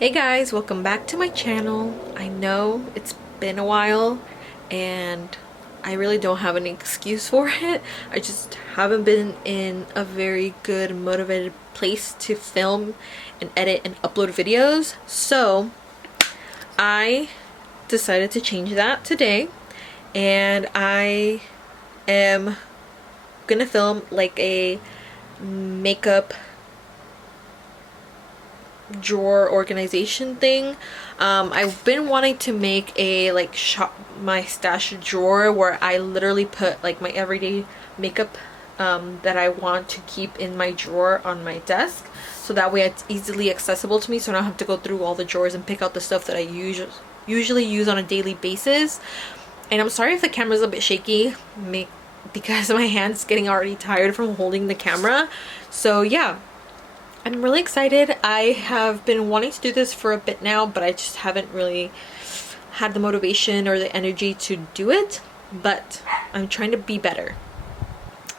Hey guys, welcome back to my channel. I know it's been a while and I really don't have any excuse for it. I just haven't been in a very good motivated place to film and edit and upload videos. So I decided to change that today and I am gonna film like a makeup drawer organization thing. I've been wanting to make a like shop my stash drawer where I literally put like my everyday makeup that I want to keep in my drawer on my desk, so that way it's easily accessible to me, so I don't have to go through all the drawers and pick out the stuff that I usually use on a daily basis. And I'm sorry if the camera's a bit shaky because my hand's getting already tired from holding the camera. So yeah, I'm really excited. I have been wanting to do this for a bit now, but I just haven't really had the motivation or the energy to do it, but I'm trying to be better.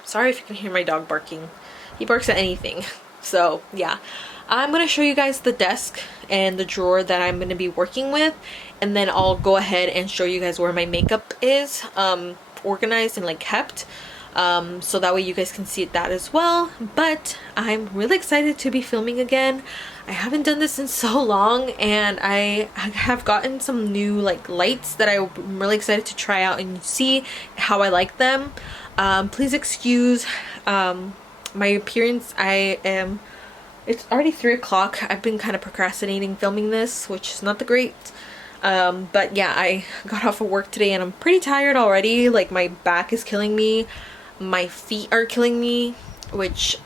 Sorry if you can hear my dog barking. He barks at anything. So yeah, I'm going to show you guys the desk and the drawer that I'm going to be working with, and then I'll go ahead and show you guys where my makeup is organized and like kept. So that way you guys can see that as well. But I'm really excited to be filming again. I haven't done this in so long, and I have gotten some new like lights that I'm really excited to try out and see how I like them. Please excuse my appearance. It's already 3 o'clock. I've been kind of procrastinating filming this, which is not the great. But yeah, I got off of work today and I'm pretty tired already. Like my back is killing me. My feet are killing me, which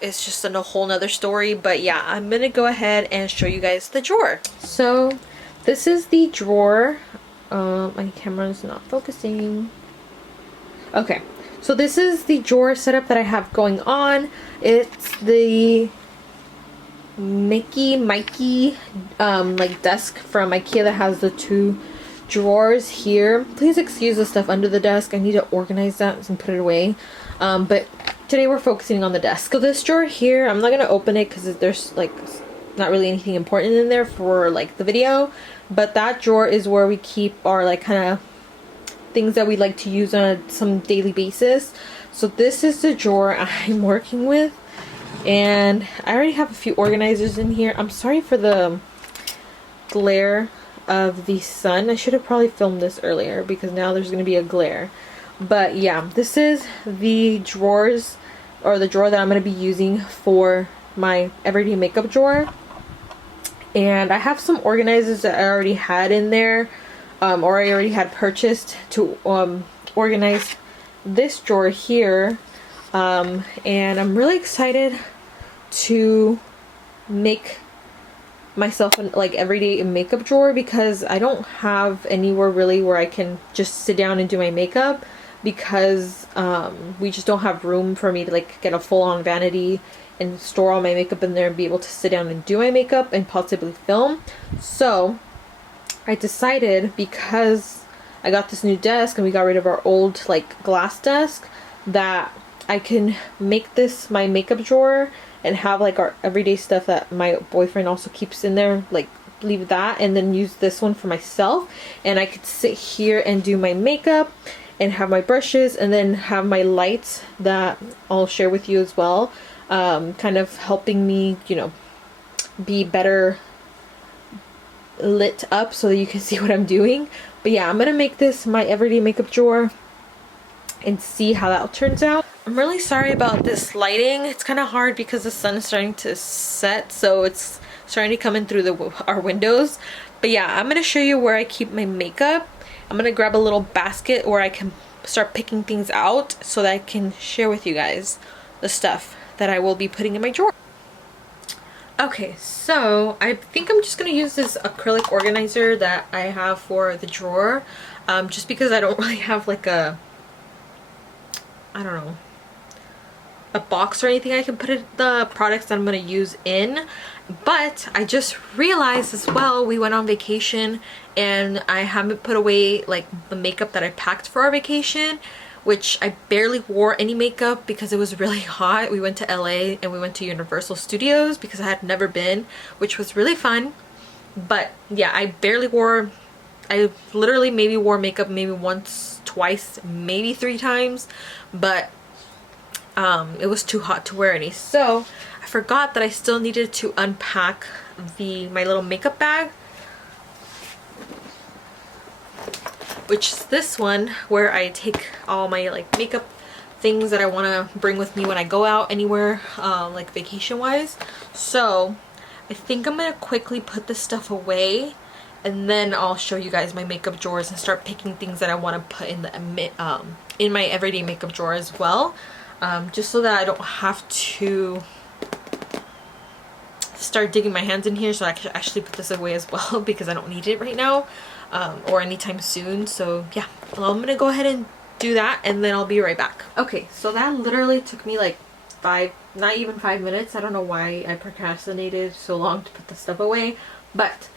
is just a whole nother story. But yeah, I'm gonna go ahead and show you guys the drawer. So this is the drawer. My camera's not focusing. Okay, so this is the drawer setup that I have going on. It's the Mikey like desk from IKEA that has the 2 drawers here. Please excuse the stuff under the desk. I need to organize that and put it away. But today we're focusing on the desk. So this drawer here, I'm not gonna open it because there's like not really anything important in there for like the video. But that drawer is where we keep our like kind of things that we like to use on some daily basis. So this is the drawer I'm working with, and I already have a few organizers in here. I'm sorry for the glare of the sun. I should have probably filmed this earlier because now there's going to be a glare. But yeah, this is the drawers, or the drawer that I'm going to be using for my everyday makeup drawer. And I have some organizers that I already had in there, or I already had purchased to organize this drawer here. And I'm really excited to make myself an like everyday makeup drawer, because I don't have anywhere really where I can just sit down and do my makeup, because we just don't have room for me to like get a full-on vanity and store all my makeup in there and be able to sit down and do my makeup and possibly film. So I decided, because I got this new desk and we got rid of our old like glass desk, that I can make this my makeup drawer and have like our everyday stuff that my boyfriend also keeps in there, like leave that, and then use this one for myself. And I could sit here and do my makeup and have my brushes, and then have my lights that I'll share with you as well, kind of helping me, you know, be better lit up so that you can see what I'm doing. But yeah, I'm gonna make this my everyday makeup drawer and see how that turns out. I'm really sorry about this lighting. It's kind of hard because the sun is starting to set, so it's starting to come in through our windows. But yeah, I'm gonna show you where I keep my makeup. I'm gonna grab a little basket where I can start picking things out so that I can share with you guys the stuff that I will be putting in my drawer. Okay, so I think I'm just gonna use this acrylic organizer that I have for the drawer, just because I don't really have like a, I don't know, a box or anything I can put the products that I'm going to use in. But I just realized as well, we went on vacation and I haven't put away like the makeup that I packed for our vacation, which I barely wore any makeup because it was really hot. We went to LA and we went to Universal Studios because I had never been, which was really fun. But yeah, I literally maybe wore makeup maybe once, twice, maybe 3 times, but it was too hot to wear any. So I forgot that I still needed to unpack my little makeup bag, which is this one, where I take all my like makeup things that I want to bring with me when I go out anywhere, like vacation wise. So I think I'm gonna quickly put this stuff away, and then I'll show you guys my makeup drawers and start picking things that I want to put in the in my everyday makeup drawer as well, just so that I don't have to start digging my hands in here, so I can actually put this away as well because I don't need it right now, or anytime soon. So yeah, well, I'm gonna go ahead and do that, and then I'll be right back. Okay, so that literally took me like not even 5 minutes. I don't know why I procrastinated so long to put the stuff away, but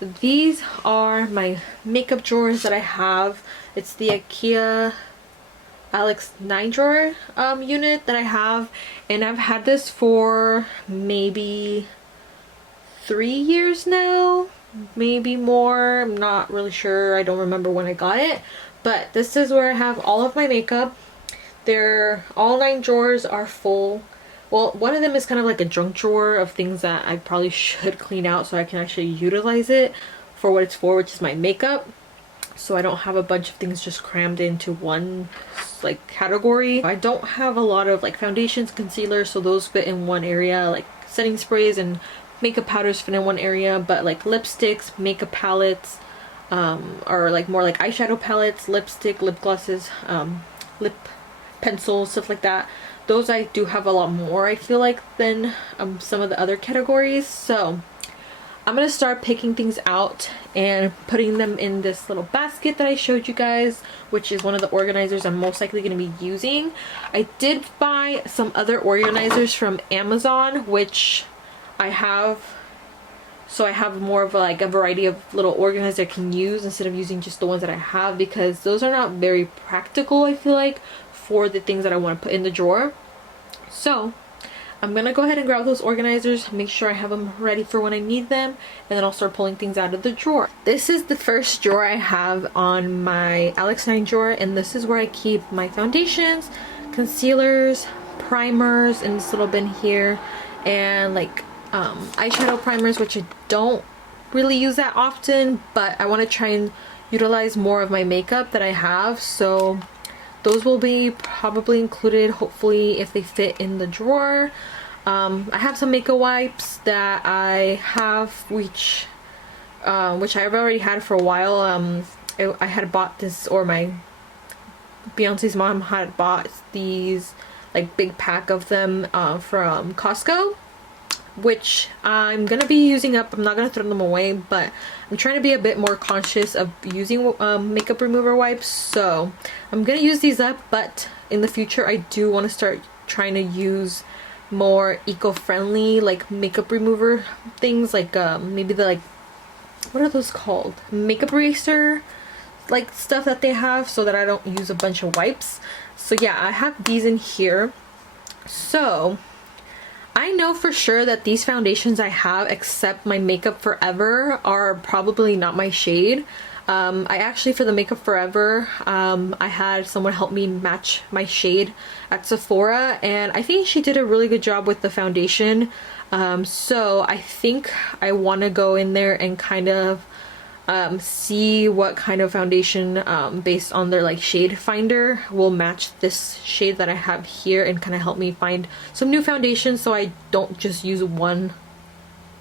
these are my makeup drawers that I have. It's the IKEA Alex 9 drawer unit that I have, and I've had this for maybe 3 years now, maybe more. I'm not really sure. I don't remember when I got it, but this is where I have all of my makeup. All 9 drawers are full. Well, one of them is kind of like a junk drawer of things that I probably should clean out so I can actually utilize it for what it's for, which is my makeup, so I don't have a bunch of things just crammed into one like category. I don't have a lot of like foundations, concealers, so those fit in one area. Like setting sprays and makeup powders fit in one area, but like lipsticks, makeup palettes, or like more like eyeshadow palettes, lipstick, lip glosses, lip pencils, stuff like that, those I do have a lot more, I feel like, than some of the other categories. So I'm gonna start picking things out and putting them in this little basket that I showed you guys, which is one of the organizers I'm most likely going to be using. I did buy some other organizers from Amazon, which I have, so I have more of like a variety of little organizers I can use instead of using just the ones that I have, because those are not very practical, I feel like, for the things that I want to put in the drawer. So I'm gonna go ahead and grab those organizers, make sure I have them ready for when I need them, and then I'll start pulling things out of the drawer. This is the first drawer I have on my Alex 9 drawer, and this is where I keep my foundations, concealers, primers in this little bin here, and like eyeshadow primers, which I don't really use that often, but I want to try and utilize more of my makeup that I have, so those will be probably included, hopefully, if they fit in the drawer. I have some makeup wipes that I have, which I've already had for a while. I had bought this, or my Beyonce's mom had bought these like big pack of them from Costco, which I'm gonna be using up. I'm not gonna throw them away, but I'm trying to be a bit more conscious of using makeup remover wipes, so I'm gonna use these up. But in the future I do want to start trying to use more eco-friendly like makeup remover things, like maybe the, like, what are those called, makeup eraser like stuff that they have, so that I don't use a bunch of wipes. So yeah, I have these in here. So I know for sure that these foundations I have, except my Makeup Forever, are probably not my shade. I actually, for the Makeup Forever, I had someone help me match my shade at Sephora, and I think she did a really good job with the foundation. So I think I want to go in there and kind of see what kind of foundation, based on their like shade finder, will match this shade that I have here, and kind of help me find some new foundations, so I don't just use one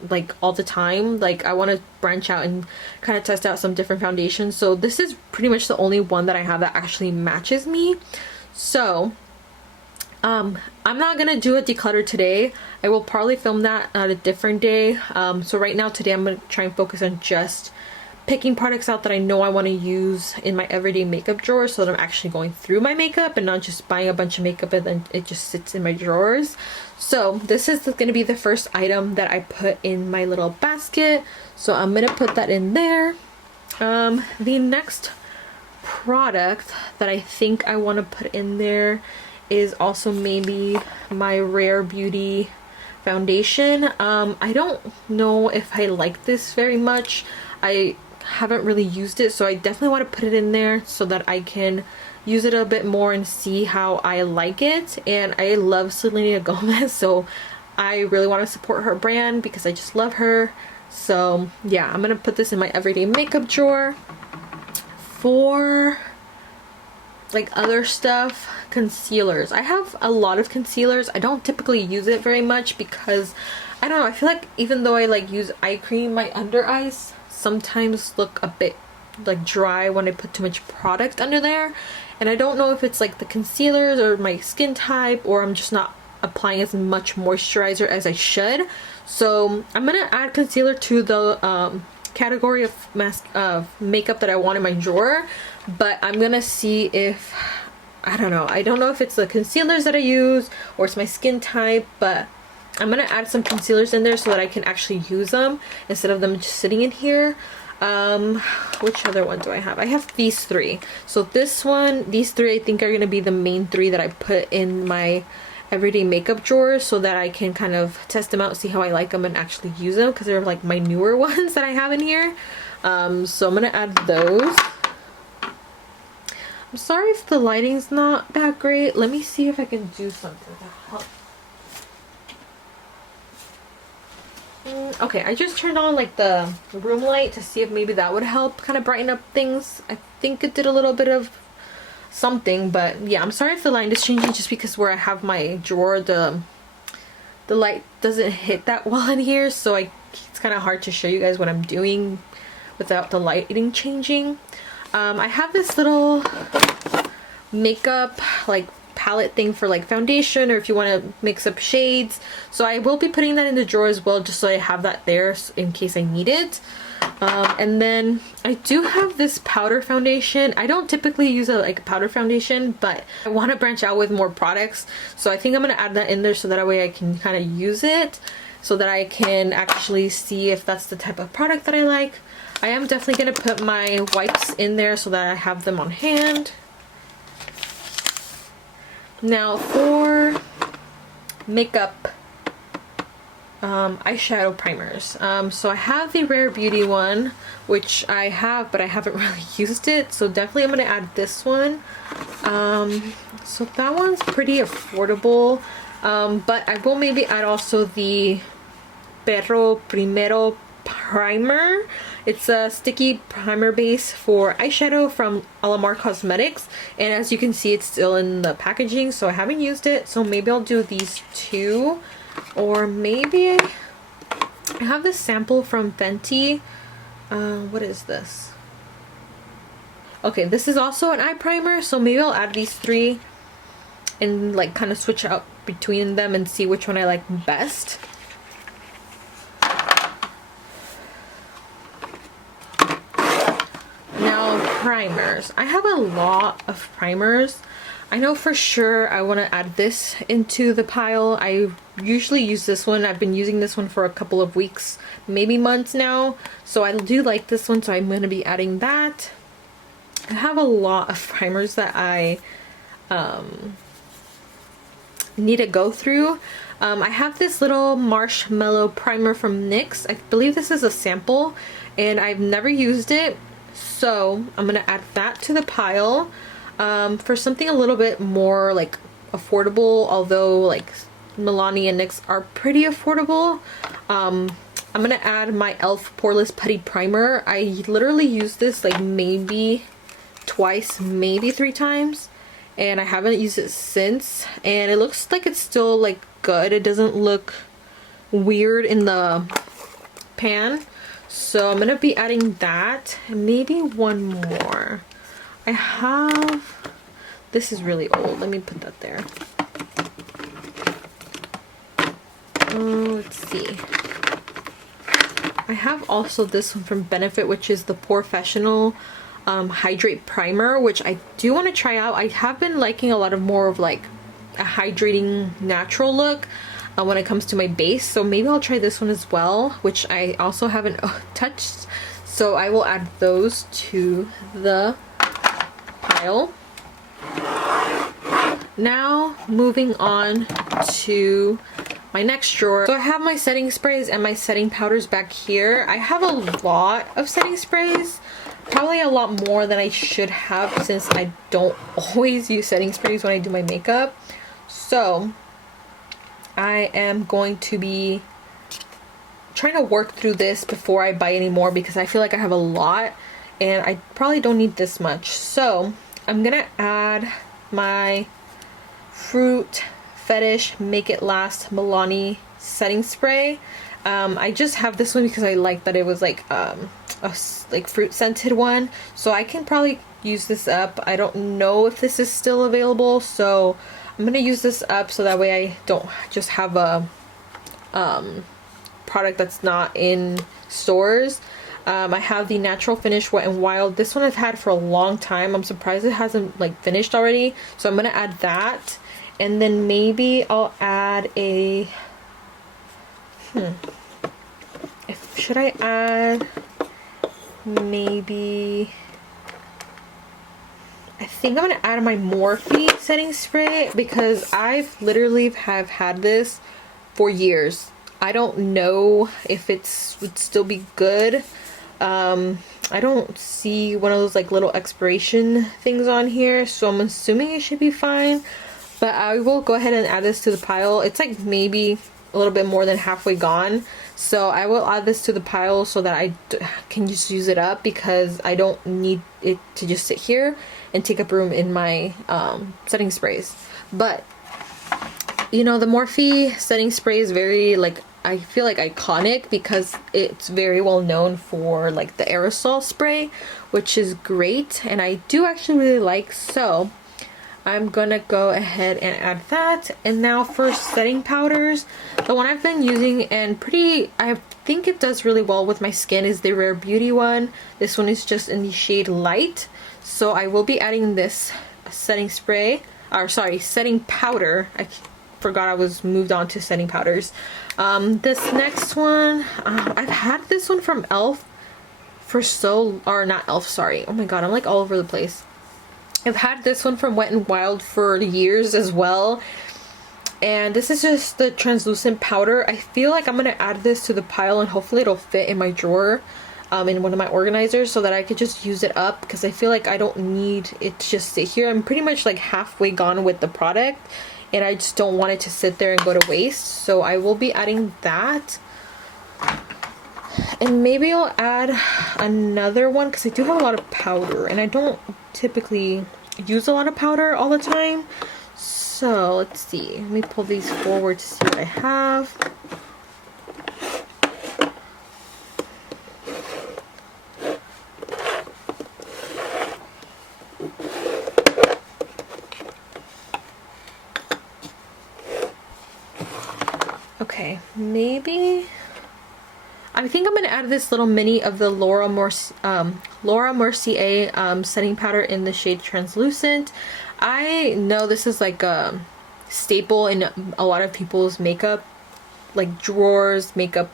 like all the time. Like, I want to branch out and kind of test out some different foundations. So this is pretty much the only one that I have that actually matches me. So I'm not gonna do a declutter today. I will probably film that at a different day. So right now, today, I'm gonna try and focus on just picking products out that I know I want to use in my everyday makeup drawer, so that I'm actually going through my makeup and not just buying a bunch of makeup and then it just sits in my drawers. So this is going to be the first item that I put in my little basket, so I'm going to put that in there. The next product that I think I want to put in there is also maybe my Rare Beauty foundation. I don't know if I like this very much. I haven't really used it, so I definitely want to put it in there so that I can use it a bit more and see how I like it. And I love Selena Gomez, so I really want to support her brand because I just love her. So yeah, I'm gonna put this in my everyday makeup drawer. For like other stuff, concealers. I have a lot of concealers. I don't typically use it very much because I don't know, I feel like even though I like use eye cream, my under eyes sometimes look a bit like dry when I put too much product under there. And I don't know if it's like the concealers or my skin type, or I'm just not applying as much moisturizer as I should. So I'm gonna add concealer to the category of makeup that I want in my drawer, but I'm gonna see if I don't know if it's the concealers that I use or it's my skin type, but I'm gonna add some concealers in there so that I can actually use them instead of them just sitting in here. Which other one do I have? I have these three. So this one, these three I think are gonna be the main three that I put in my everyday makeup drawer so that I can kind of test them out, see how I like them, and actually use them because they're like my newer ones that I have in here. So I'm gonna add those. I'm sorry if the lighting's not that great. Let me see if I can do something to help. Okay, I just turned on like the room light to see if maybe that would help kind of brighten up things. I think it did a little bit of something, but yeah, I'm sorry if the light is changing just because where I have my drawer, the light doesn't hit that well in here, so it's kind of hard to show you guys what I'm doing without the lighting changing. I have this little makeup like palette thing for like foundation, or if you want to mix up shades, so I will be putting that in the drawer as well, just so I have that there in case I need it. And then I do have this powder foundation. I don't typically use a powder foundation, but I want to branch out with more products, so I think I'm going to add that in there so that way I can kind of use it, so that I can actually see if that's the type of product that I like. I am definitely going to put my wipes in there so that I have them on hand. Now for makeup, eyeshadow primers. So I have the Rare Beauty one, which I have, but I haven't really used it, so definitely I'm going to add this one. So that one's pretty affordable, but I will maybe add also the Perro Primero primer. It's a sticky primer base for eyeshadow from Alamar Cosmetics, and as you can see it's still in the packaging, so I haven't used it, so maybe I'll do these two. Or maybe I have this sample from Fenty. What is this? Okay, this is also an eye primer, so maybe I'll add these three and like kind of switch out between them and see which one I like best. Now primers. I have a lot of primers. I know for sure I want to add this into the pile. I usually use this one. I've been using this one for a couple of weeks, maybe months now. So I do like this one, so I'm going to be adding that. I have a lot of primers that I need to go through. I have this little marshmallow primer from NYX. I believe this is a sample and I've never used it. So I'm going to add that to the pile. For something a little bit more like affordable, although like Milani and NYX are pretty affordable, I'm gonna add my e.l.f. Poreless Putty Primer. I literally used this like maybe twice, maybe 3 times, and I haven't used it since, and it looks like it's still like good. It doesn't look weird in the pan, so I'm gonna be adding that and maybe one more. I have, this is really old, let me put that there. Let's see. I have also this one from Benefit, which is the Porefessional Hydrate Primer, which I do want to try out. I have been liking a lot of more of like a hydrating natural look when it comes to my base, so maybe I'll try this one as well, which I also haven't touched, so I will add those to the pile. Now moving on to my next drawer. So I have my setting sprays and my setting powders back here. I have a lot of setting sprays, probably a lot more than I should have since I don't always use setting sprays when I do my makeup. So I am going to be trying to work through this before I buy any more because I feel like I have a lot and I probably don't need this much. So I'm gonna add my Fruit Fetish Make It Last Milani setting spray. I just have this one because I like that it was like a fruit scented one, so I can probably use this up. I don't know if this is still available, so I'm gonna use this up so that way I don't just have a product that's not in stores. I have the Natural Finish Wet n Wild. This one I've had for a long time. I'm surprised it hasn't like finished already, so I'm gonna add that. And then maybe I'll add a should I add maybe, I think I'm gonna add my Morphe setting spray because I've literally have had this for years. I don't know if it would still be good. I don't see one of those like little expiration things on here, so I'm assuming it should be fine. But I will go ahead and add this to the pile. It's like maybe a little bit more than halfway gone. So I will add this to the pile so that I can just use it up because I don't need it to just sit here and take up room in my setting sprays. But, you know, the Morphe setting spray is very, like, I feel like iconic because it's very well known for like the aerosol spray, which is great. And I do actually really like, so I'm gonna go ahead and add that. And now for setting powders, the one I've been using and I think it does really well with my skin is the Rare Beauty one. This one is just in the shade Light. So I will be adding this setting spray, or sorry, setting powder. I forgot I was moved on to setting powders. This next one, I've had this one from e.l.f. or not e.l.f., sorry. Oh my god, I'm like all over the place. I've had this one from Wet n Wild for years as well. And this is just the translucent powder. I feel like I'm going to add this to the pile and hopefully it'll fit in my drawer in one of my organizers so that I could just use it up because I feel like I don't need it to just sit here. I'm pretty much like halfway gone with the product and I just don't want it to sit there and go to waste. So I will be adding that. And maybe I'll add another one because I do have a lot of powder and I don't typically use a lot of powder all the time. So let's see, let me pull these forward to see what I have. Okay, maybe I think I'm going to add this little mini of the Laura Mercier setting powder in the shade Translucent. I know this is like a staple in a lot of people's makeup, like drawers, makeup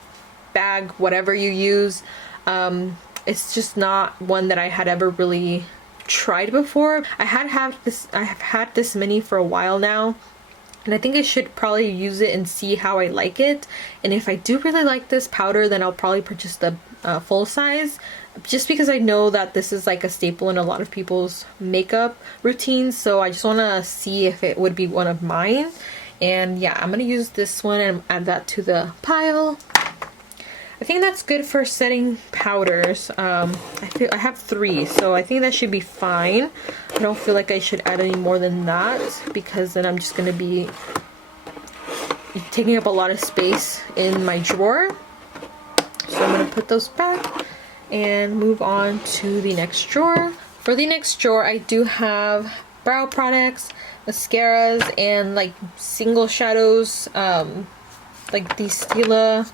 bag, whatever you use. It's just not one that I had ever really tried before. I have had this mini for a while now. And I think I should probably use it and see how I like it. And if I do really like this powder, then I'll probably purchase the full size. Just because I know that this is like a staple in a lot of people's makeup routines. So I just want to see if it would be one of mine. And yeah, I'm going to use this one and add that to the pile. I think that's good for setting powders. I have 3, so I think that should be fine. I don't feel like I should add any more than that because then I'm just going to be taking up a lot of space in my drawer. So I'm going to put those back and move on to the next drawer. For the next drawer, I do have brow products, mascaras, and like single shadows, like these Stila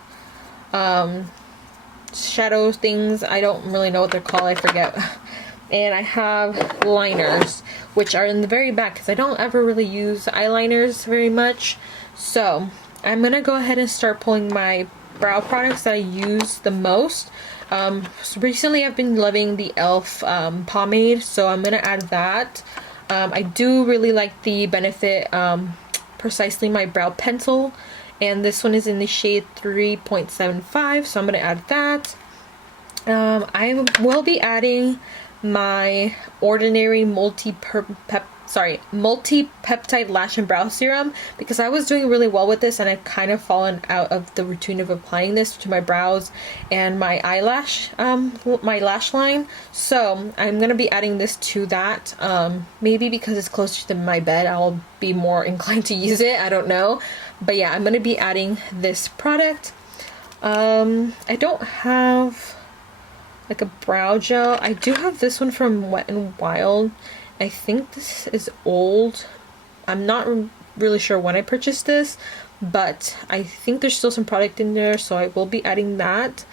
shadow things. I don't really know what they're called, I forget. And I have liners, which are in the very back because I don't ever really use eyeliners very much. So I'm gonna go ahead and start pulling my brow products that I use the most. So recently I've been loving the e.l.f. Pomade, so I'm gonna add that. I do really like the Benefit Precisely My Brow Pencil, and this one is in the shade 3.75, so I'm going to add that. I will be adding my Ordinary multi-peptide lash and brow serum, because I was doing really well with this and I've kind of fallen out of the routine of applying this to my brows and my eyelash, my lash line. So I'm gonna be adding this to that. Maybe because it's closer to my bed, I'll be more inclined to use it. I don't know, but yeah, I'm gonna be adding this product. I don't have like a brow gel. I do have this one from Wet n Wild. I think this is old. I'm not really sure when I purchased this, but I think there's still some product in there, so I will be adding that.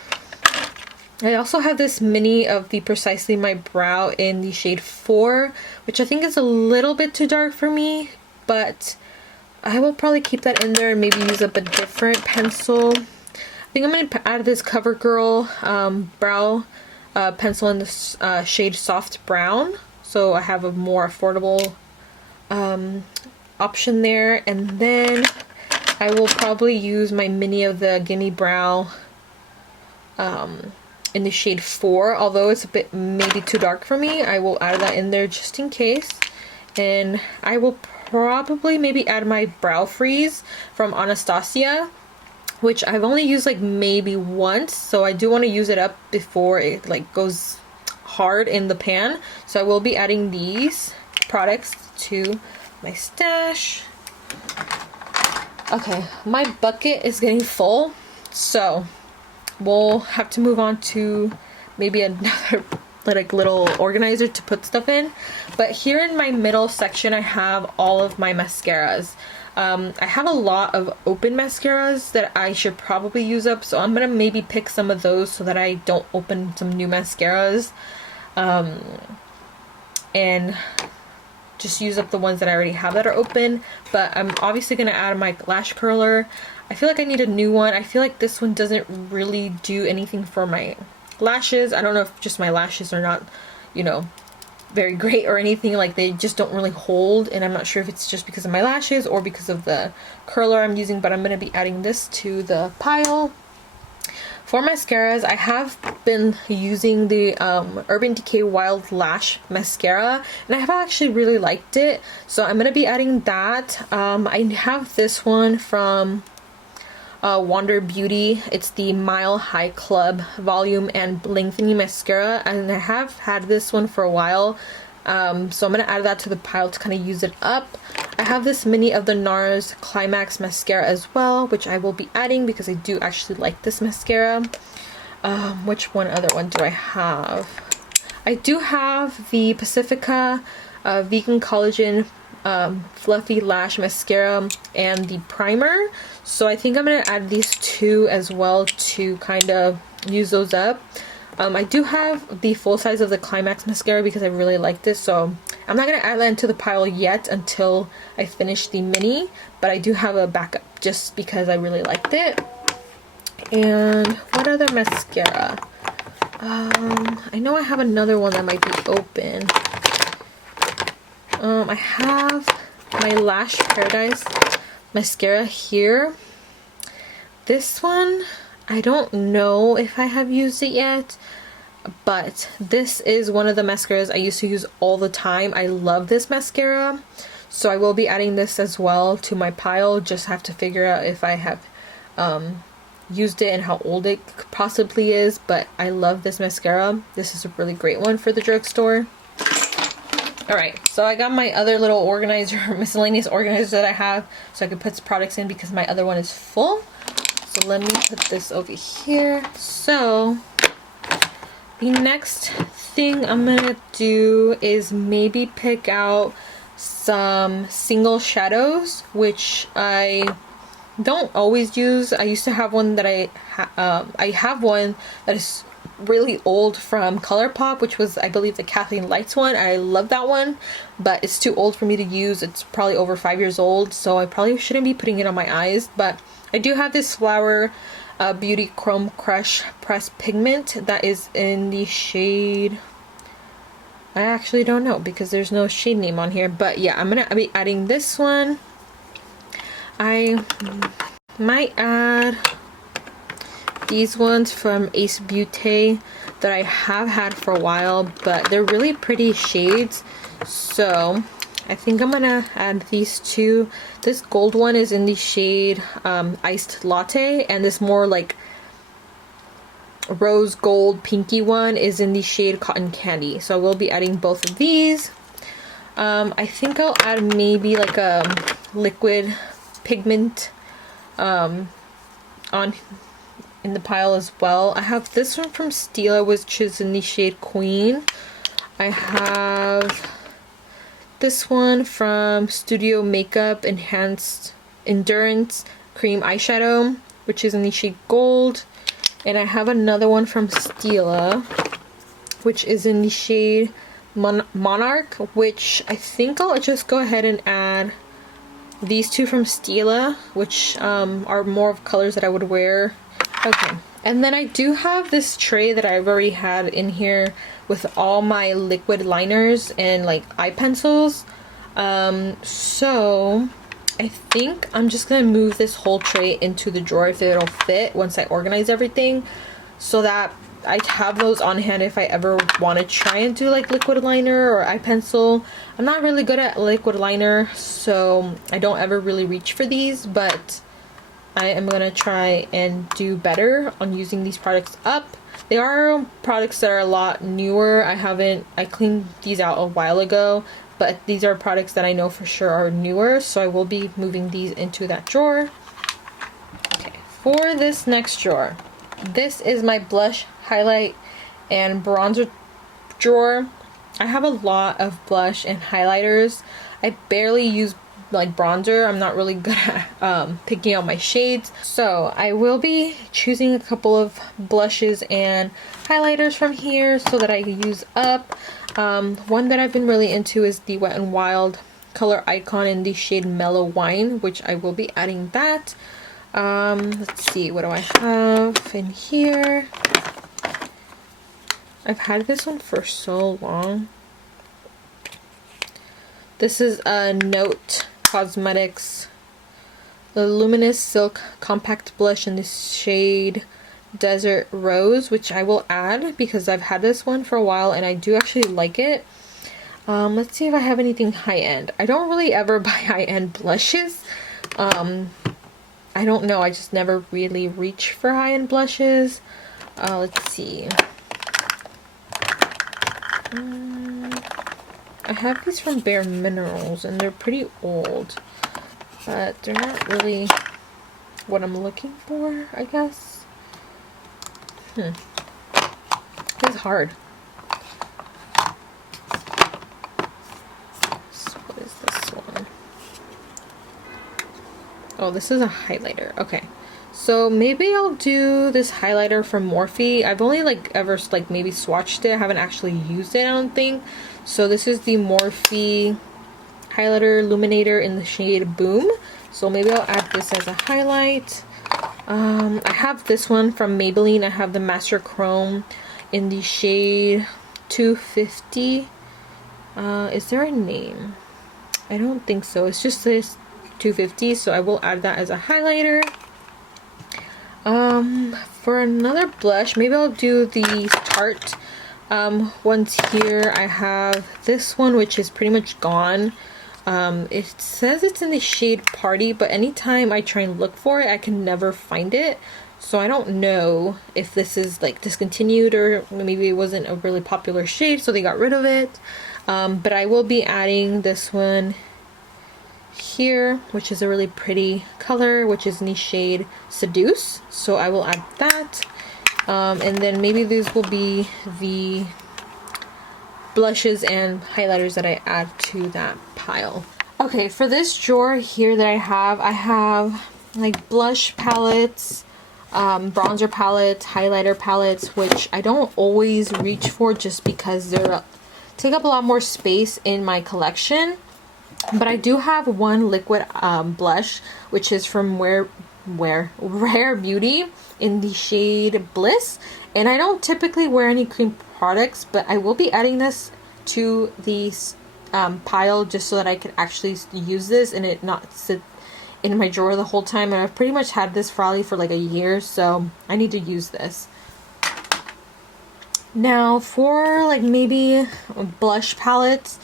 I also have this mini of the Precisely My Brow in the shade 4, which I think is a little bit too dark for me, but I will probably keep that in there and maybe use up a different pencil. I think I'm going to add this CoverGirl brow pencil in this shade Soft Brown, so I have a more affordable option there. And then I will probably use my mini of the Gimme Brow in the shade 4, although it's a bit maybe too dark for me. I will add that in there just in case. And I will probably maybe add my Brow Freeze from Anastasia, which I've only used like maybe once, so I do want to use it up before it like goes hard in the pan. So I will be adding these products to my stash. Okay, my bucket is getting full, so we'll have to move on to maybe another like little organizer to put stuff in. But here in my middle section, I have all of my mascaras. I have a lot of open mascaras that I should probably use up, so I'm gonna maybe pick some of those so that I don't open some new mascaras, and just use up the ones that I already have that are open. But I'm obviously gonna add my lash curler. I feel like I need a new one. I feel like this one doesn't really do anything for my lashes. I don't know if just my lashes are not, you know, very great or anything, like they just don't really hold, and I'm not sure if it's just because of my lashes or because of the curler I'm using, but I'm going to be adding this to the pile. For mascaras, I have been using the Urban Decay Wild Lash Mascara, and I have actually really liked it, so I'm going to be adding that. I have this one from Wander Beauty. It's the Mile High Club Volume and Lengthening Mascara, and I have had this one for a while, so I'm going to add that to the pile to kind of use it up. I have this mini of the NARS Climax Mascara as well, which I will be adding because I do actually like this mascara. Which one other one do I have? I do have the Pacifica Vegan Collagen Fluffy Lash Mascara and the primer, so I think I'm going to add these two as well to kind of use those up. I do have the full size of the Climax mascara because I really like this, so I'm not going to add that into the pile yet until I finish the mini, but I do have a backup just because I really liked it. And what other mascara? I know I have another one that might be open. I have my Lash Paradise mascara here. This one, I don't know if I have used it yet, but this is one of the mascaras I used to use all the time. I love this mascara, so I will be adding this as well to my pile. Just have to figure out if I have used it and how old it possibly is, but I love this mascara. This is a really great one for the drugstore. Alright, so I got my other little organizer, miscellaneous organizer that I have, so I can put products in because my other one is full. So let me put this over here. So the next thing I'm gonna do is maybe pick out some single shadows, which I don't always use. I used to have one that I have one that is really old from Colourpop, which was, I believe, the Kathleen Lights one. I love that one, but it's too old for me to use. It's probably over 5 years old, so I probably shouldn't be putting it on my eyes. But I do have this Flower Beauty Chrome Crush Pressed Pigment that is in the shade, I actually don't know because there's no shade name on here, but yeah, I'm gonna be adding this one. I might add these ones from Ace Beauty that I have had for a while, but they're really pretty shades. So I think I'm gonna add these two. This gold one is in the shade Iced Latte, and this more like rose gold pinky one is in the shade Cotton Candy. So I will be adding both of these. I think I'll add maybe like a liquid pigment on in the pile as well. I have this one from Stila, which is in the shade Queen. I have this one from Studio Makeup Enhanced Endurance Cream Eyeshadow, which is in the shade Gold. And I have another one from Stila, which is in the shade Monarch, which I think I'll just go ahead and add these two from Stila, which are more of colors that I would wear. Okay, and then I do have this tray that I've already had in here with all my liquid liners and like eye pencils. So I think I'm just gonna move this whole tray into the drawer if it'll fit once I organize everything, so that I have those on hand if I ever want to try and do like liquid liner or eye pencil. I'm not really good at liquid liner, so I don't ever really reach for these, but I am gonna try and do better on using these products up. They are products that are a lot newer. I cleaned these out a while ago, but these are products that I know for sure are newer, so I will be moving these into that drawer. Okay, for this next drawer, this is my blush, highlight, and bronzer drawer. I have a lot of blush and highlighters. I barely use like bronzer. I'm not really good at picking out my shades, so I will be choosing a couple of blushes and highlighters from here so that I can use up. One that I've been really into is the Wet n Wild Color Icon in the shade Mellow Wine, which I will be adding that. Let's see, what do I have in here? I've had this one for so long. This is a Note Cosmetics the Luminous Silk Compact Blush in the shade Desert Rose, which I will add because I've had this one for a while and I do actually like it. Let's see if I have anything high-end. I don't really ever buy high-end blushes. I don't know, I just never really reach for high-end blushes. Let's see. I have these from Bare Minerals and they're pretty old, but they're not really what I'm looking for, I guess. It's hard. So what is this one? Oh, this is a highlighter. Okay. So maybe I'll do this highlighter from Morphe. I've only ever maybe swatched it. I haven't actually used it, I don't think. So this is the Morphe highlighter illuminator in the shade Boom. So maybe I'll add this as a highlight. I have this one from Maybelline. I have the Master Chrome in the shade 250. Is there a name? I don't think so. It's just this 250. So I will add that as a highlighter. For another blush, maybe I'll do the Tarte ones here. I have this one, which is pretty much gone. It says it's in the shade Party, but anytime I try and look for it, I can never find it. So I don't know if this is discontinued or maybe it wasn't a really popular shade, so they got rid of it. But I will be adding this one here, which is a really pretty color, which is in the shade Seduce. So I will add that. And then maybe these will be the blushes and highlighters that I add to that pile. Okay, for this drawer here that I have like blush palettes, bronzer palettes, highlighter palettes, which I don't always reach for just because they take up a lot more space in my collection. But I do have one liquid blush, which is from Rare Beauty in the shade Bliss. And I don't typically wear any cream products, but I will be adding this to the pile just so that I can actually use this and it not sit in my drawer the whole time, and I've pretty much had this probably for like a year, so I need to use this. Now for like maybe blush palettes,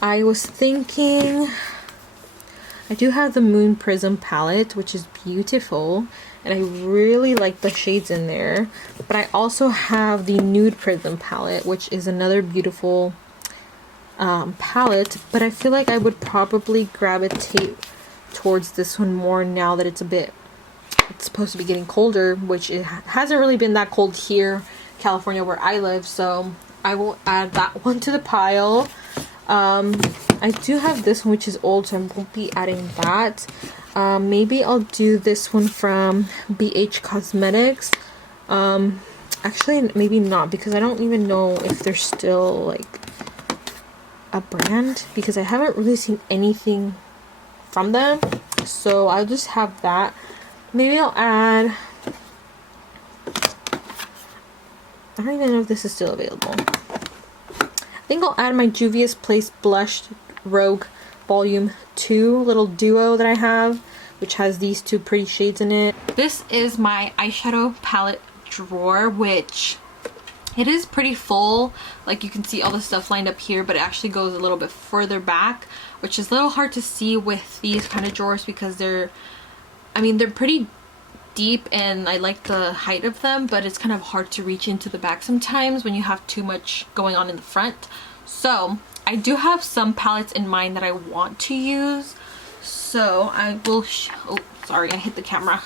I was thinking I do have the Moon Prism palette, which is beautiful, and I really like the shades in there. But I also have the Nude Prism palette, which is another beautiful palette, but I feel like I would probably gravitate towards this one more now that it's supposed to be getting colder, which it hasn't really been that cold here, California, where I live, so I will add that one to the pile. I do have this one, which is old, so I won't be adding that. Maybe I'll do this one from BH Cosmetics. Actually, maybe not, because I don't even know if they're still like a brand, because I haven't really seen anything from them, so I'll just have that. Maybe I'll add, I don't even know if this is still available. I think I'll add my Juvia's Place Blush Rogue Volume 2 little duo that I have, which has these two pretty shades in it. This is my eyeshadow palette drawer, which it is pretty full. Like, you can see all the stuff lined up here, but it actually goes a little bit further back, which is a little hard to see with these kind of drawers because they're pretty deep, and I like the height of them, but it's kind of hard to reach into the back sometimes when you have too much going on in the front. So I do have some palettes in mind that I want to use, so I will oh sorry, I hit the camera.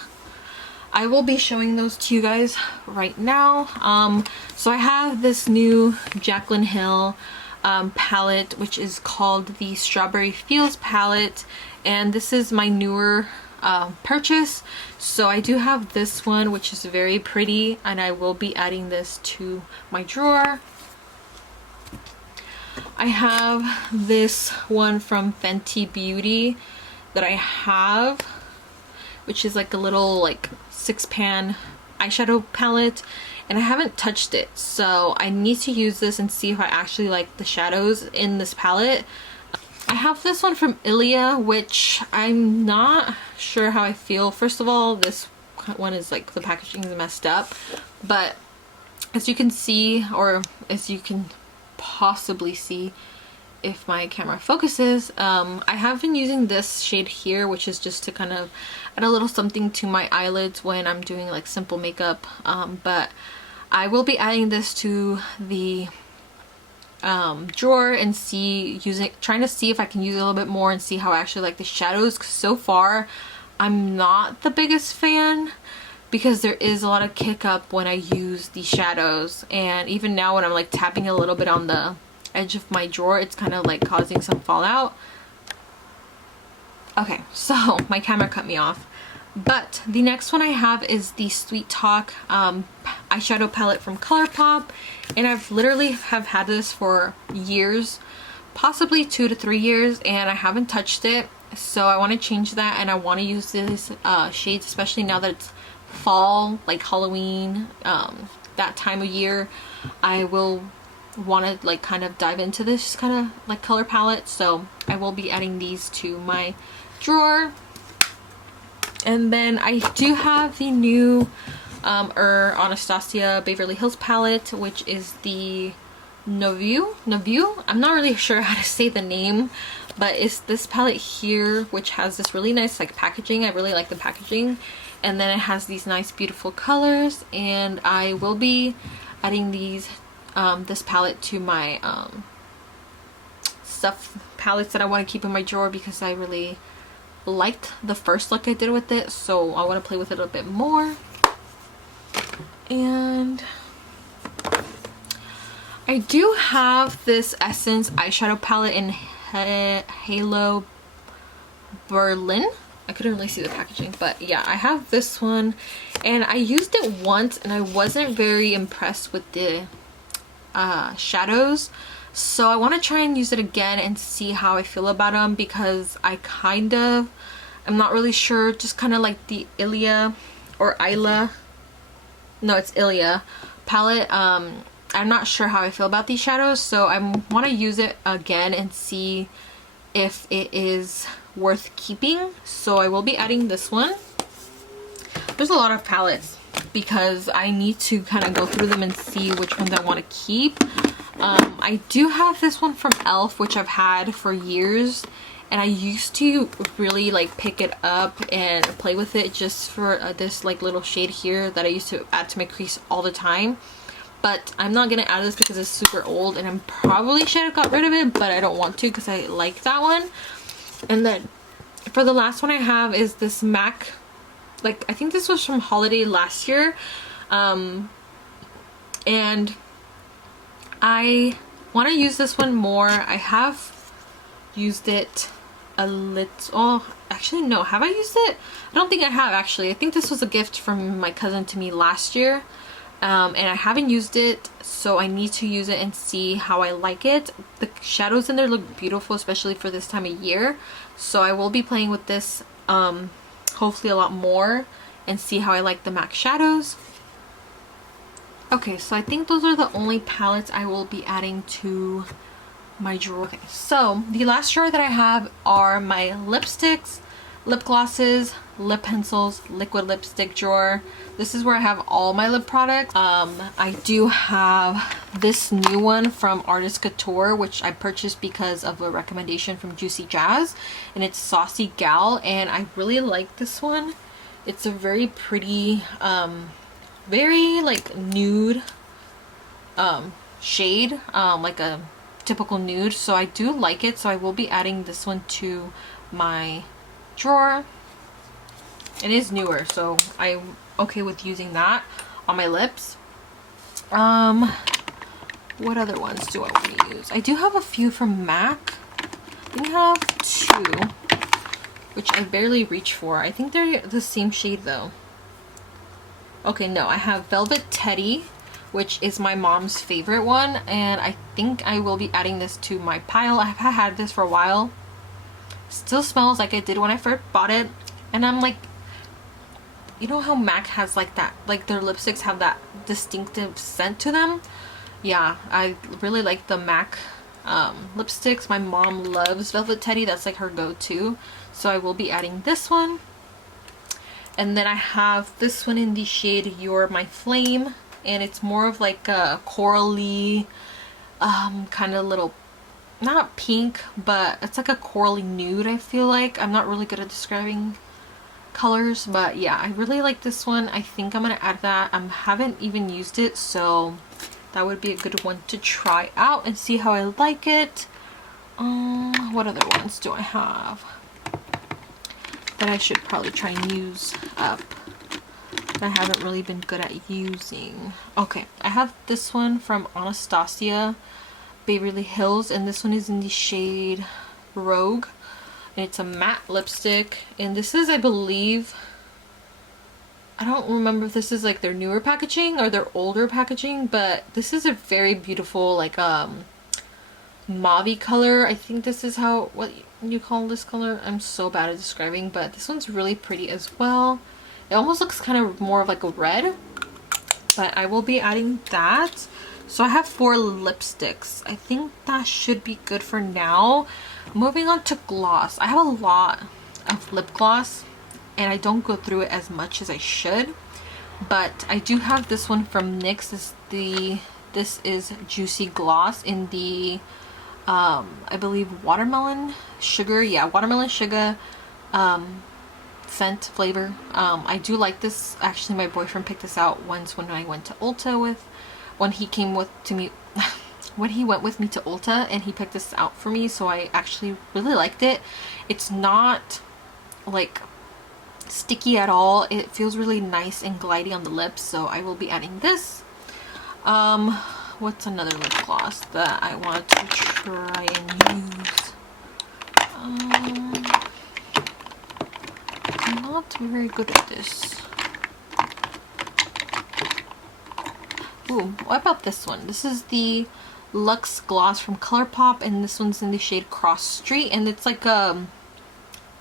I will be showing those to you guys right now. So I have this new Jaclyn Hill palette, which is called the Strawberry Feels palette, and this is my newer purchase. So I do have this one, which is very pretty, and I will be adding this to my drawer. I have this one from Fenty Beauty that I have, which is like a little like 6-pan eyeshadow palette, and I haven't touched it, so I need to use this and see if I actually like the shadows in this palette. I have this one from Ilia, which I'm not sure how I feel. First of all, this one is like, the packaging is messed up, but as you can see, or as you can possibly see if my camera focuses, I have been using this shade here, which is just to kind of add a little something to my eyelids when I'm doing like simple makeup, but I will be adding this to the drawer and trying to see if I can use it a little bit more and see how I actually like the shadows, because so far I'm not the biggest fan, because there is a lot of kick up when I use the shadows, and even now when I'm like tapping a little bit on the edge of my drawer, it's kind of like causing some fallout. Okay, so my camera cut me off. But the next one I have is the Sweet Talk eyeshadow palette from Colourpop, and I've literally have had this for years, possibly 2 to 3 years, and I haven't touched it. So I want to change that, and I want to use this shades, especially now that it's fall, like Halloween, that time of year. I will want to like kind of dive into this kind of like color palette, so I will be adding these to my drawer. And then I do have the new Anastasia Beverly Hills palette, which is the Novue. I'm not really sure how to say the name, but it's this palette here, which has this really nice like packaging. I really like the packaging, and then it has these nice beautiful colors, and I will be adding these this palette to my stuff palettes that I want to keep in my drawer, because I really liked the first look I did with it, so I want to play with it a bit more. And I do have this Essence eyeshadow palette in Halo Berlin. I couldn't really see the packaging, but yeah, I have this one, and I used it once and I wasn't very impressed with the shadows, so I want to try and use it again and see how I feel about them, because I'm not really sure, just kind of like the Ilia or Isla, no, it's Ilia palette. I'm not sure how I feel about these shadows, so I want to use it again and see if it is worth keeping. So I will be adding this one. There's a lot of palettes because I need to kind of go through them and see which ones I want to keep. I do have this one from e.l.f. which I've had for years, and I used to really like pick it up and play with it just for this like little shade here that I used to add to my crease all the time. But I'm not gonna add this because it's super old, and I probably should have got rid of it, but I don't want to because I like that one. And then for the last one I have is this MAC, like I think this was from holiday last year, and I want to use this one more. I have used it a little. Oh, actually no, have I used it? I don't think I have actually. I think this was a gift from my cousin to me last year, and I haven't used it, so I need to use it and see how I like it. The shadows in there look beautiful, especially for this time of year, so I will be playing with this hopefully a lot more and see how I like the MAC shadows. Okay, so I think those are the only palettes I will be adding to my drawer. Okay, so the last drawer that I have are my lipsticks, lip glosses, lip pencils, liquid lipstick drawer. This is where I have all my lip products. I do have this new one from Artist Couture, which I purchased because of a recommendation from Juicy Jazz, and it's Saucy Gal, and I really like this one. It's a very pretty, very like nude shade, like a typical nude, so I do like it. So I will be adding this one to my drawer. It is newer, so I'm okay with using that on my lips. What other ones do I want to use? I do have a few from MAC. I have two, which I barely reach for. I think they're the same shade though. Okay, no, I have Velvet Teddy, which is my mom's favorite one, and I think I will be adding this to my pile. I've had this for a while. Still smells like it did when I first bought it, and I'm like, you know how MAC has like that, like their lipsticks have that distinctive scent to them? Yeah, I really like the MAC lipsticks. My mom loves Velvet Teddy, that's like her go-to, so I will be adding this one. And then I have this one in the shade You're My Flame, and it's more of like a corally kind of little, not pink, but it's like a corally nude, I feel like. I'm not really good at describing colors, but yeah, I really like this one. I think I'm gonna add that. I haven't even used it, so that would be a good one to try out and see how I like it. What other ones do I have that I should probably try and use up that I haven't really been good at using? Okay, I have this one from Anastasia, Beverly Hills, and this one is in the shade Rogue, and it's a matte lipstick, and this is, I believe, I don't remember if this is like their newer packaging or their older packaging, but this is a very beautiful like mauve color. I think this is how, what you call this color. I'm so bad at describing, but this one's really pretty as well. It almost looks kind of more of like a red, but I will be adding that. So I have 4 lipsticks. I think that should be good for now. Moving on to gloss. I have a lot of lip gloss, and I don't go through it as much as I should, but I do have this one from NYX. This is Juicy Gloss in the I believe watermelon sugar. Yeah, watermelon sugar scent flavor. I do like this. Actually, my boyfriend picked this out once when I went to Ulta when he came to me when he went with me to Ulta, and he picked this out for me, so I actually really liked it. It's not like sticky at all. It feels really nice and glidey on the lips, so I will be adding this. What's another lip gloss that I want to try and use? I'm not very good at this. Ooh, what about this one? This is the Luxe Gloss from Colourpop, and this one's in the shade Cross Street, and it's like a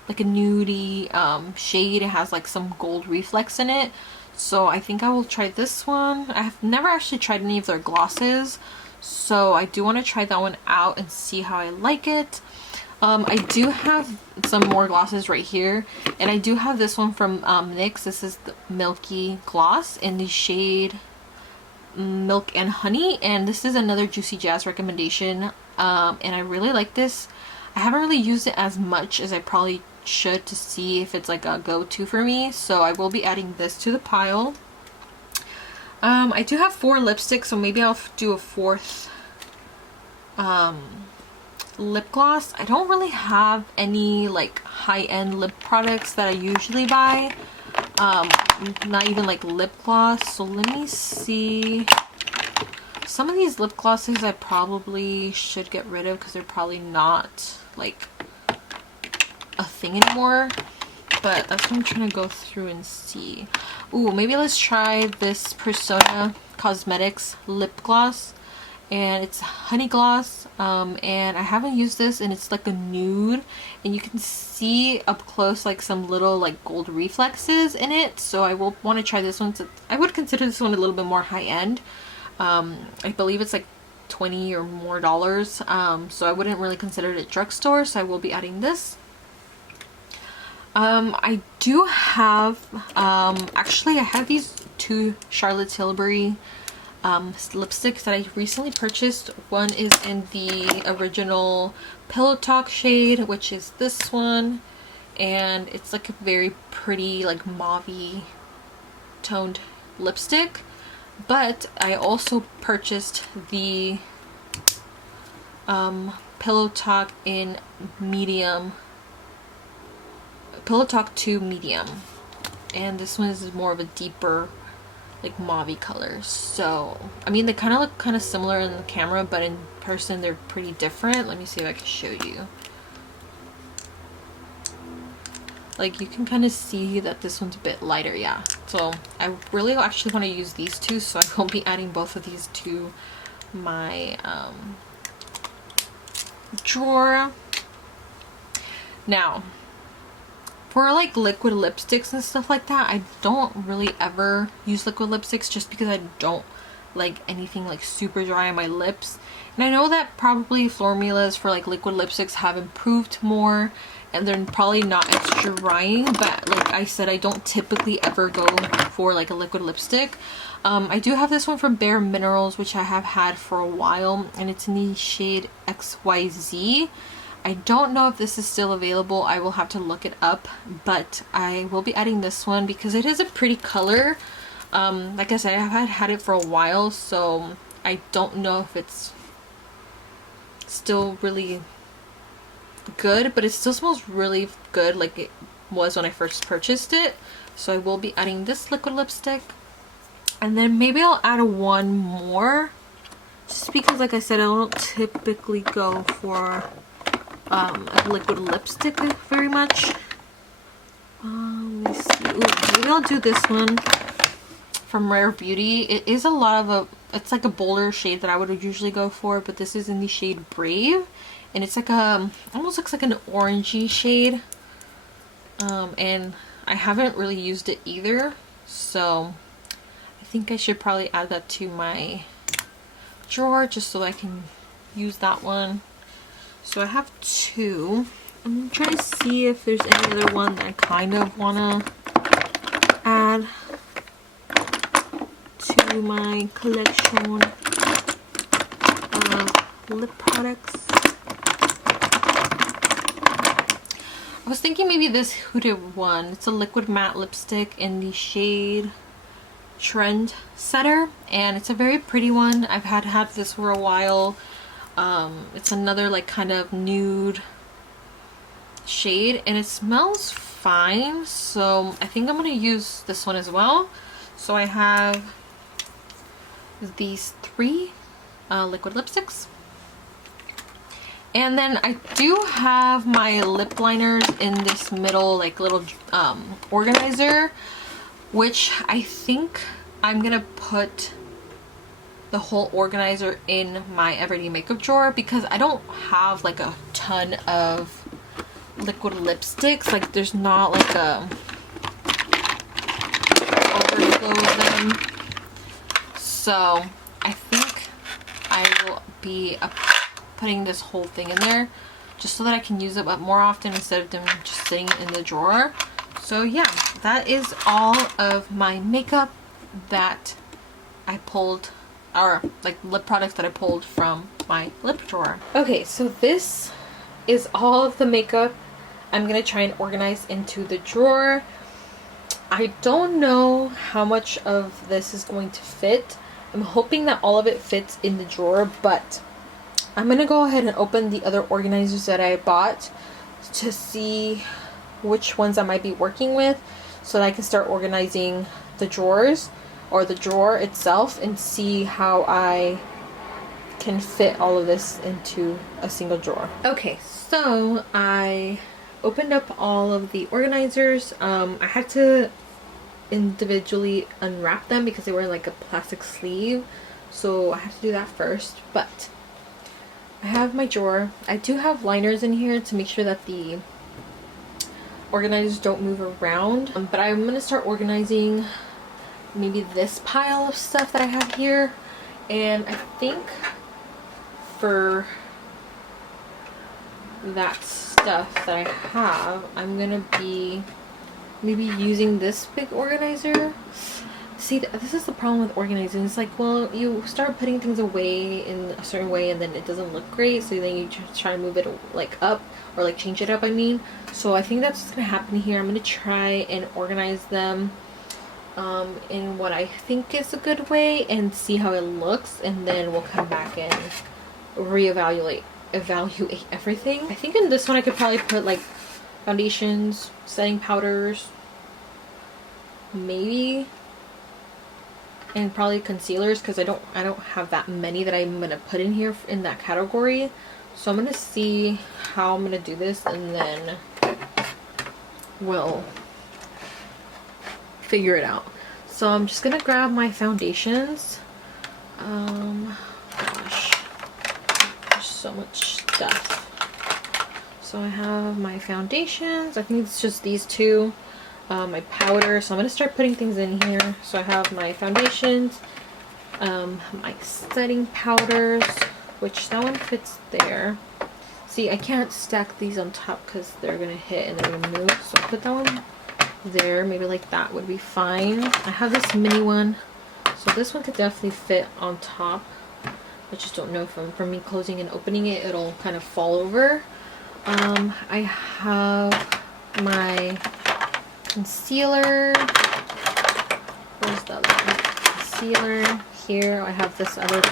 nudie shade. It has like some gold reflex in it, so I think I will try this one. I have never actually tried any of their glosses, so I do want to try that one out and see how I like it. I do have some more glosses right here, and I do have this one from NYX. This is the Milky Gloss in the shade Milk and Honey, and this is another Juicy Jazz recommendation, and I really like this. I haven't really used it as much as I probably should to see if it's like a go-to for me, so I will be adding this to the pile. I do have 4 lipsticks, so maybe I'll do a 4th lip gloss. I don't really have any like high-end lip products that I usually buy, not even like lip gloss, so let me see. Some of these lip glosses I probably should get rid of because they're probably not like a thing anymore, but that's what I'm trying to go through and see. Ooh, maybe let's try this Persona Cosmetics lip gloss, and it's honey gloss, and I haven't used this, and it's like a nude, and you can see up close like some little like gold reflexes in it, so I will want to try this one. So I would consider this one a little bit more high-end. I believe it's like $20 or more, so I wouldn't really consider it at drugstore, so I will be adding this. I do have, actually I have these 2 Charlotte Tilbury lipsticks that I recently purchased. One is in the original Pillow Talk shade, which is this one, and it's like a very pretty like mauve toned lipstick. But I also purchased the Pillow Talk in medium, Pillow Talk 2 medium, and this one is more of a deeper like mauve color. So I mean, they kind of look kind of similar in the camera, but in person they're pretty different. Let me see if I can show you. Like you can kind of see that this one's a bit lighter, yeah. So I really actually want to use these 2, so I will be adding both of these to my drawer. Now, for like liquid lipsticks and stuff like that, I don't really ever use liquid lipsticks just because I don't like anything like super dry on my lips. And I know that probably formulas for like liquid lipsticks have improved more and they're probably not as drying, but like I said, I don't typically ever go for like a liquid lipstick. I do have this one from Bare Minerals, which I have had for a while, and it's in the shade XYZ. I don't know if this is still available. I will have to look it up, but I will be adding this one because it is a pretty color. Like I said, I have had it for a while, so I don't know if it's still really good, but it still smells really good like it was when I first purchased it. So I will be adding this liquid lipstick, and then maybe I'll add one more, just because like I said, I don't typically go for a liquid lipstick very much. Let me see. Ooh, maybe I'll do this one from Rare Beauty. It is a lot of it's like a bolder shade that I would usually go for, but this is in the shade Brave, and it's like almost looks like an orangey shade, and I haven't really used it either, so I think I should probably add that to my drawer just so I can use that one. So I have 2. I'm trying to see if there's any other one that I kind of want to add to my collection of lip products. I was thinking maybe this Hooded one. It's a liquid matte lipstick in the shade Trend Setter, and it's a very pretty one. I've had this for a while. It's another like kind of nude shade, and it smells fine, so I think I'm gonna use this one as well. So I have these 3 liquid lipsticks, and then I do have my lip liners in this middle like little organizer, which I think I'm gonna put the whole organizer in my everyday makeup drawer because I don't have like a ton of liquid lipsticks. Like there's not like a overflow of them, so I think I will be putting this whole thing in there just so that I can use it more often instead of them just sitting in the drawer. So yeah, that is all of my makeup that I pulled, or like lip products that I pulled from my lip drawer. Okay, so this is all of the makeup I'm gonna try and organize into the drawer. I don't know how much of this is going to fit. I'm hoping that all of it fits in the drawer, but I'm gonna go ahead and open the other organizers that I bought to see which ones I might be working with, so that I can start organizing the drawers or the drawer itself and see how I can fit all of this into a single drawer. Okay, so I opened up all of the organizers. I had to individually unwrap them because they were in like a plastic sleeve, so I have to do that first. But I have my drawer. I do have liners in here to make sure that the organizers don't move around, but I'm gonna start organizing maybe this pile of stuff that I have here. And I think for that stuff that I have, I'm gonna be maybe using this big organizer. See, this is the problem with organizing. It's like, well, you start putting things away in a certain way and then it doesn't look great, so then you try to move it like up, or like change it up, I mean. So I think that's what's gonna happen here. I'm gonna try and organize them in what I think is a good way and see how it looks, and then we'll come back and evaluate everything. I think in this one I could probably put like foundations, setting powders, maybe, and probably concealers, because I don't have that many that I'm gonna put in here in that category. So I'm gonna see how I'm gonna do this, and then we'll figure it out. So I'm just gonna grab my foundations. Gosh, there's so much stuff. So I have my foundations. I think it's just these two. My powder. So I'm gonna start putting things in here. So I have my foundations, my setting powders, which that one fits there. See, I can't stack these on top because they're gonna hit and they're gonna move. So I put that one there. Maybe like that would be fine. I have this mini one, so this one could definitely fit on top. I just don't know if from me closing and opening it, it'll kind of fall over. I have my concealer. Where's the other one? Concealer here. I have this other.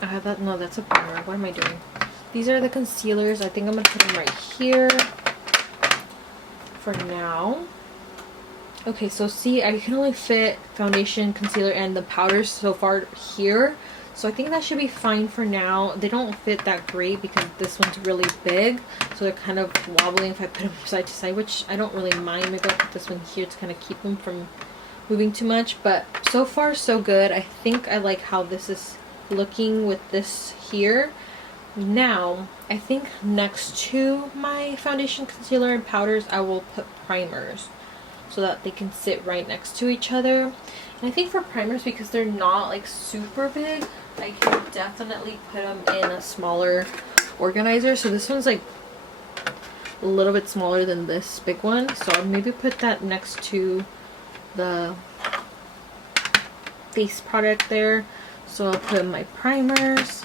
I have that. No, that's a primer. What am I doing? These are the concealers. I think I'm gonna put them right here for now. Okay, so see, I can only fit foundation, concealer, and the powders so far here. So I think that should be fine for now. They don't fit that great because this one's really big, so they're kind of wobbling if I put them side to side, which I don't really mind. Maybe I'll put this one here to kind of keep them from moving too much. But so far so good. I think I like how this is looking with this here. Now, I think next to my foundation, concealer, and powders, I will put primers so that they can sit right next to each other. And I think for primers, because they're not like super big, I can definitely put them in a smaller organizer. So this one's like a little bit smaller than this big one, so I'll maybe put that next to the face product there. So I'll put my primers.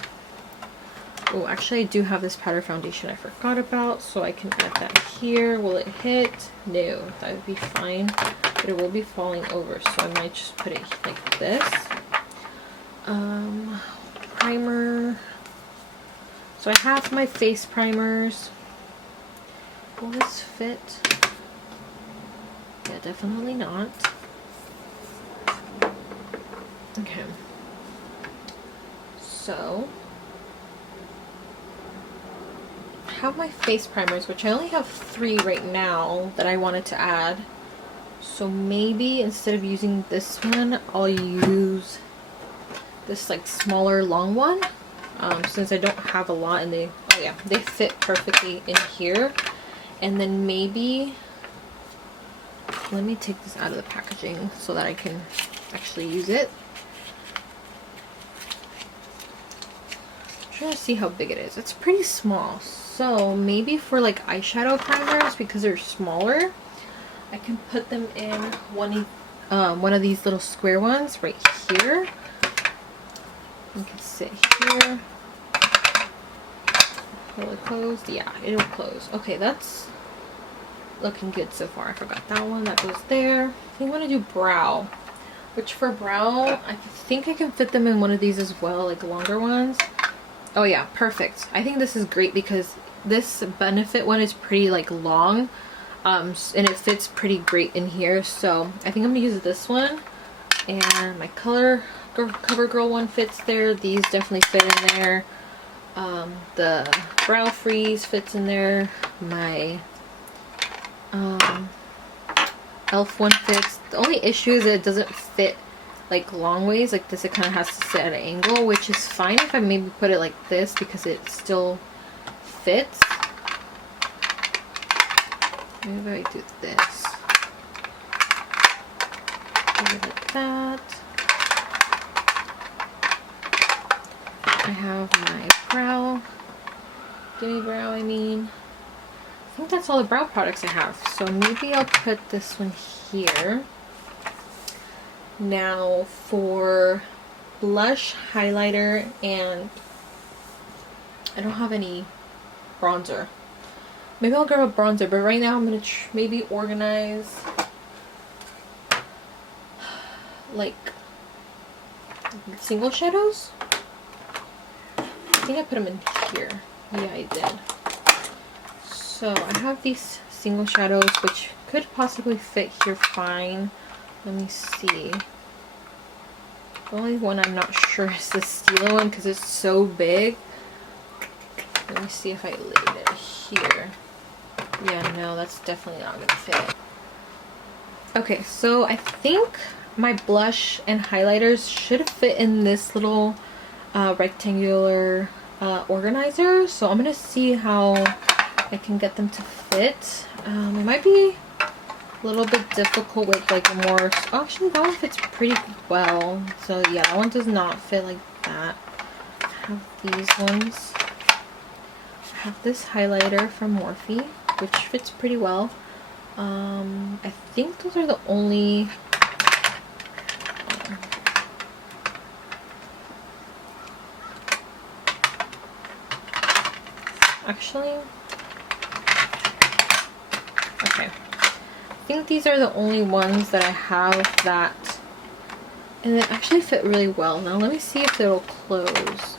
Oh, actually I do have this powder foundation I forgot about, so I can add that here. Will it hit? No, that would be fine, but it will be falling over, so I might just put it like this. Primer. So I have my face primers. Will this fit? Yeah, definitely not. Okay. So I have my face primers, which I only have 3 right now that I wanted to add. So maybe instead of using this one, I'll use this like smaller long one, since I don't have a lot, and they fit perfectly in here. And then maybe let me take this out of the packaging so that I can actually use it. trying to see how big it is. It's pretty small. So maybe for like eyeshadow primers, because they're smaller, I can put them in one of these little square ones right here. You can sit here. Will it close? Yeah, it'll close. Okay, that's looking good so far. I forgot that one. That goes there. I think I want to do brow. Which for brow, I think I can fit them in one of these as well, like longer ones. Oh yeah, perfect. I think this is great because this Benefit one is pretty like long, and it fits pretty great in here. So I think I'm gonna use this one, and my CoverGirl one fits there. These definitely fit in there. The Brow Freeze fits in there. My elf one fits. The only issue is that it doesn't fit like long ways like this. It kind of has to sit at an angle, which is fine if I maybe put it like this because it still fits. Maybe I do this. Maybe like that. I have my brow, Gimme Brow, I mean. I think that's all the brow products I have. So maybe I'll put this one here. Now for blush, highlighter, and I don't have any bronzer. Maybe I'll grab a bronzer, but right now I'm going to maybe organize like single shadows. I think I put them in here. Yeah, I did. So I have these single shadows which could possibly fit here fine. Let me see. The only one I'm not sure is the Stila one because it's so big. Let me see if I laid it here. Yeah, no, that's definitely not going to fit. Okay, so I think my blush and highlighters should fit in this little rectangular organizer. So I'm going to see how I can get them to fit. It might be a little bit difficult with like more. Actually, that one fits pretty well. So yeah, that one does not fit like that. I have these ones. I have this highlighter from Morphe, which fits pretty well. I think those are the only. Actually, okay. I think these are the only ones that I have that, and they actually fit really well. Now let me see if it'll close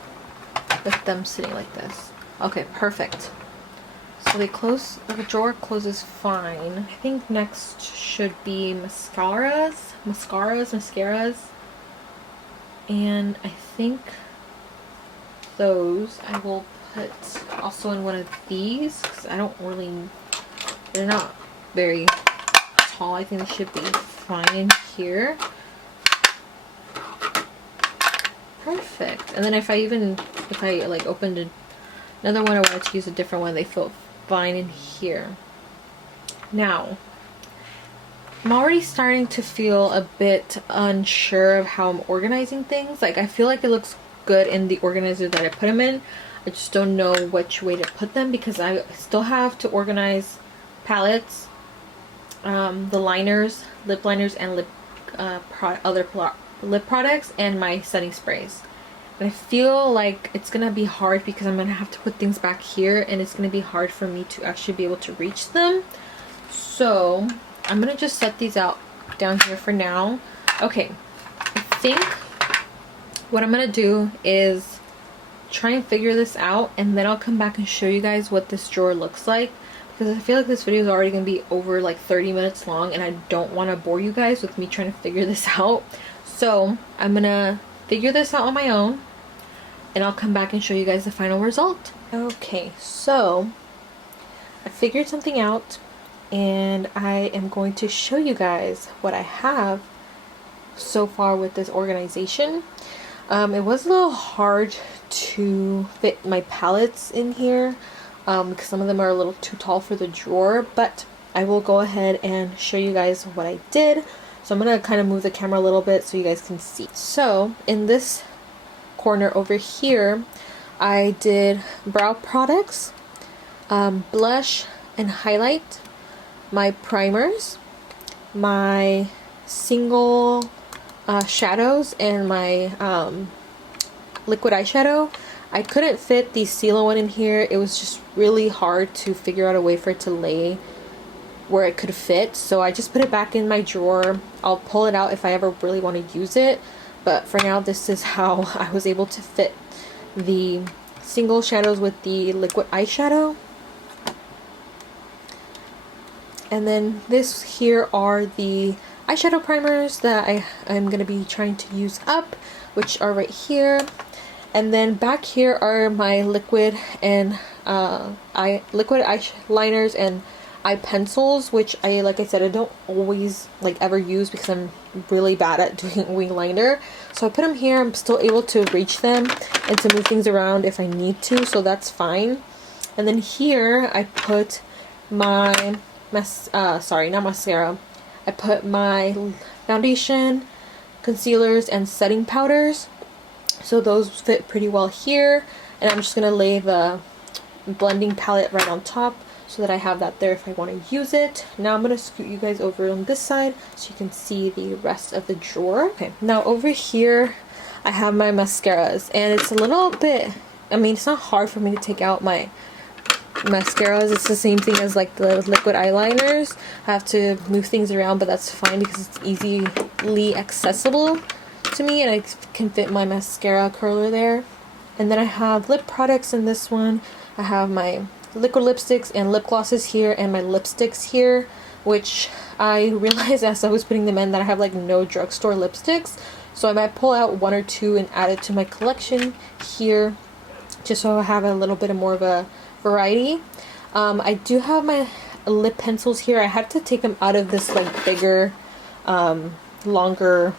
with them sitting like this. Okay, perfect. So they close, the drawer closes fine. I think next should be mascaras, and I think those I will put also in one of these because I don't really, they're not very tall. I think they should be fine in here. Perfect. And then if I like opened another one, I wanted to use a different one, they feel fine in here. Now I'm already starting to feel a bit unsure of how I'm organizing things. Like I feel like it looks good in the organizer that I put them in. I just don't know which way to put them because I still have to organize palettes, the liners, lip liners, and other lip products, and my setting sprays. And I feel like it's gonna be hard because I'm gonna have to put things back here, and it's gonna be hard for me to actually be able to reach them. So I'm gonna just set these out down here for now. Okay, I think what I'm gonna do is try and figure this out, and then I'll come back and show you guys what this drawer looks like, because I feel like this video is already gonna be over like 30 minutes long, and I don't want to bore you guys with me trying to figure this out. So I'm gonna figure this out on my own, and I'll come back and show you guys the final result. Okay, so I figured something out, and I am going to show you guys what I have so far with this organization. It was a little hard to fit my palettes in here because some of them are a little too tall for the drawer, but I will go ahead and show you guys what I did. So I'm going to kind of move the camera a little bit so you guys can see. So in this corner over here, I did brow products, blush and highlight, my primers, my single shadows, and my liquid eyeshadow. I couldn't fit the Stila one in here. It was just really hard to figure out a way for it to lay where it could fit, so I just put it back in my drawer. I'll pull it out if I ever really want to use it, but for now this is how I was able to fit the single shadows with the liquid eyeshadow. And then this here are the eyeshadow primers that I'm going to be trying to use up, which are right here. And then back here are my liquid and liquid eyeliners and eye pencils, which like I said, I don't always ever use because I'm really bad at doing wing liner. So I put them here. I'm still able to reach them and to move things around if I need to, so that's fine. And then here I put my sorry, not mascara. I put my foundation, concealers, and setting powders. So those fit pretty well here. And I'm just going to lay the blending palette right on top so that I have that there if I want to use it. Now I'm going to scoot you guys over on this side so you can see the rest of the drawer. Okay, now over here I have my mascaras. And it's a little bit, I mean, it's not hard for me to take out my mascaras. It's the same thing as like the liquid eyeliners. I have to move things around, but that's fine because it's easily accessible to me and I can fit my mascara curler there. And then I have lip products in this one. I have my liquid lipsticks and lip glosses here and my lipsticks here, which I realized as I was putting them in that I have like no drugstore lipsticks, so I might pull out one or two and add it to my collection here just so I have a little bit more of a variety. I do have my lip pencils here. I had to take them out of this like bigger longer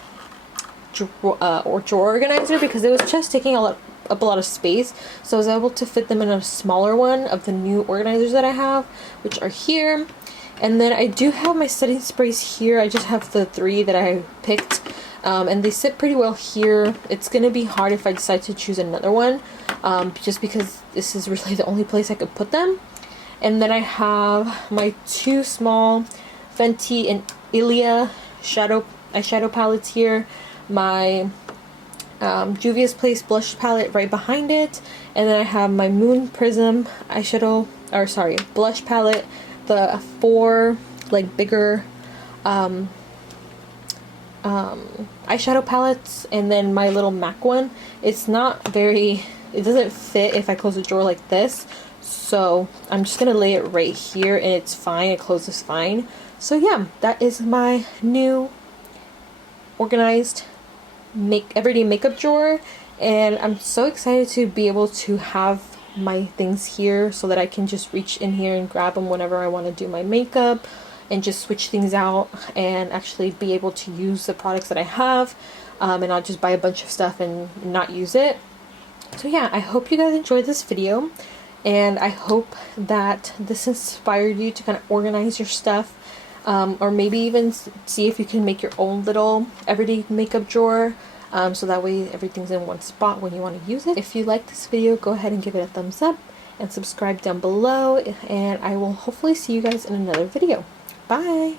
drawer organizer because it was just taking up a lot of space, so I was able to fit them in a smaller one of the new organizers that I have, which are here. And then I do have my setting sprays here. I just have the 3 that I picked, and they sit pretty well here. It's gonna be hard if I decide to choose another one, just because this is really the only place I could put them. And then I have my 2 small Fenty and Ilia eyeshadow palettes here, my Juvia's Place blush palette right behind it, and then I have my Moon Prism blush palette, the 4 like bigger eyeshadow palettes, and then my little MAC one. It doesn't fit if I close the drawer like this, so I'm just gonna lay it right here and it's fine, it closes fine. So yeah, that is my new organized everyday makeup drawer, and I'm so excited to be able to have my things here so that I can just reach in here and grab them whenever I want to do my makeup and just switch things out and actually be able to use the products that I have, and not just buy a bunch of stuff and not use it. So yeah, I hope you guys enjoyed this video, and I hope that this inspired you to kind of organize your stuff, or maybe even see if you can make your own little everyday makeup drawer, so that way everything's in one spot when you want to use it. If you like this video, go ahead and give it a thumbs up and subscribe down below, and I will hopefully see you guys in another video. Bye!